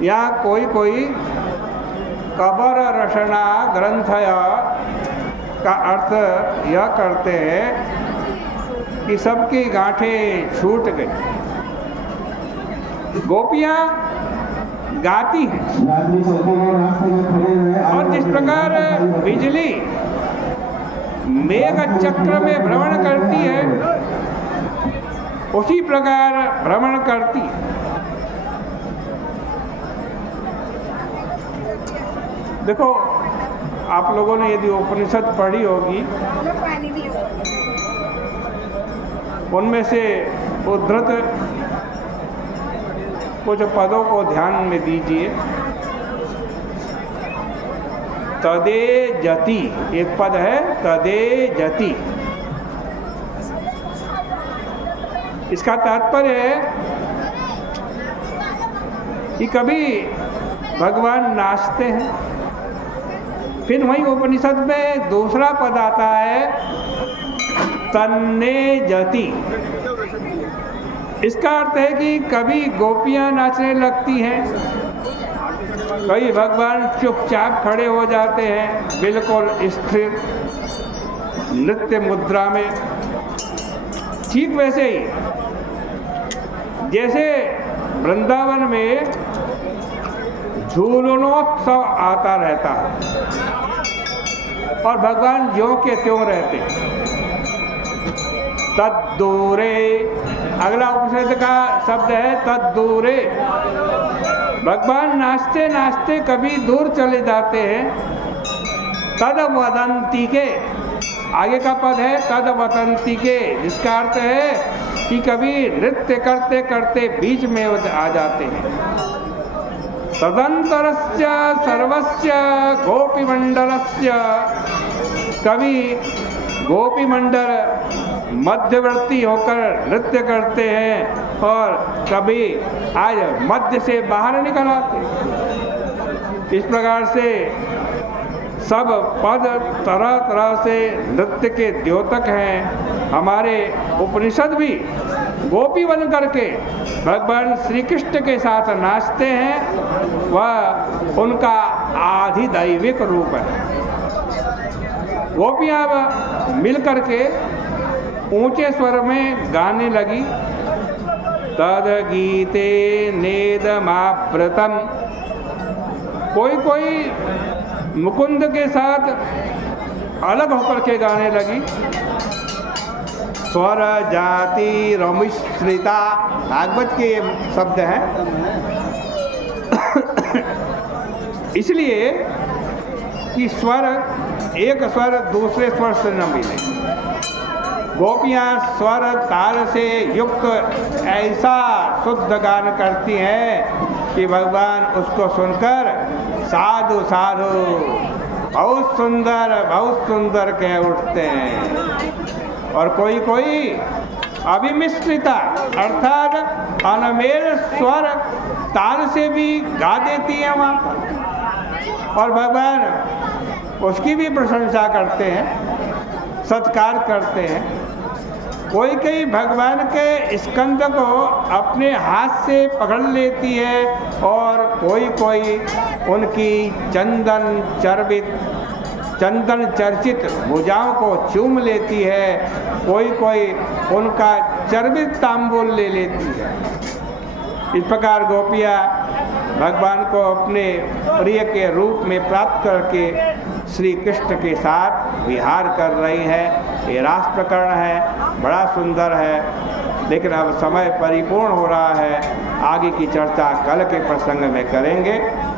यहाँ कोई कोई कबर रचना ग्रंथय का अर्थ यह करते हैं कि सबकी गांठें छूट गई। गोपियाँ गाती हैं और जिस प्रकार बिजली मेघ चक्र में भ्रमण करती है उसी प्रकार भ्रमण करती है। देखो, आप लोगों ने यदि उपनिषद पढ़ी होगी, उनमें से उद्धृत कुछ पदों को ध्यान में दीजिए। तदे जति, एक पद है तदे जति। इसका तात्पर्य है कि कभी भगवान नाचते हैं, फिर वहीं उपनिषद में दूसरा पद आता है तन्ने जति। इसका अर्थ है कि कभी गोपियां नाचने लगती हैं, कभी भगवान चुपचाप खड़े हो जाते हैं बिल्कुल स्थिर नृत्य मुद्रा में। ठीक वैसे ही जैसे वृंदावन में झूलनोत्सव आता रहता है और भगवान ज्यों के त्यों रहते। तद्दूरे, अगला उपनिषद का शब्द है तद्दूरे। भगवान नाचते नाचते कभी दूर चले जाते हैं। तद्वदन्ति के, आगे का पद है तद्वदन्ति के, जिसका अर्थ है कि कभी नृत्य करते करते बीच में आ जाते हैं। तदंतरस्य सर्वस्य गोपीमंडलस्य, कभी गोपी मंडल मध्यवर्ती होकर नृत्य करते हैं और कभी आज मध्य से बाहर निकल आते। इस प्रकार से सब पद तरह तरह से नृत्य के द्योतक हैं। हमारे उपनिषद भी गोपी बन करके भगवान श्री कृष्ण के साथ नाचते हैं। वह उनका आधिदैविक रूप है। गोपियाँ मिल करके ऊंचे स्वर में गाने लगी। तद गीते नेदमावृतम, कोई कोई मुकुंद के साथ अलग होकर के गाने लगी। स्वर जाति रमिश्रिता, भागवत के शब्द हैं। इसलिए कि स्वर, एक स्वर दूसरे स्वर से न मिले। गोपियाँ स्वर ताल से युक्त ऐसा शुद्ध गान करती हैं कि भगवान उसको सुनकर साधु साधु बहुत सुंदर कह उठते हैं। और कोई कोई अभिमिश्रिता अर्थात अनमेल स्वर ताल से भी गा देती है वहाँ पर, और भगवान उसकी भी प्रशंसा करते हैं, सत्कार करते हैं। कोई कोई भगवान के स्कंद को अपने हाथ से पकड़ लेती है और कोई कोई उनकी चंदन चर्चित भुजाओं को चूम लेती है। कोई कोई उनका चर्बित तांबूल ले लेती है। इस प्रकार गोपियाँ भगवान को अपने प्रिय के रूप में प्राप्त करके श्री कृष्ण के साथ विहार कर रही है। ये रास प्रकरण है, बड़ा सुंदर है, लेकिन अब समय परिपूर्ण हो रहा है। आगे की चर्चा कल के प्रसंग में करेंगे।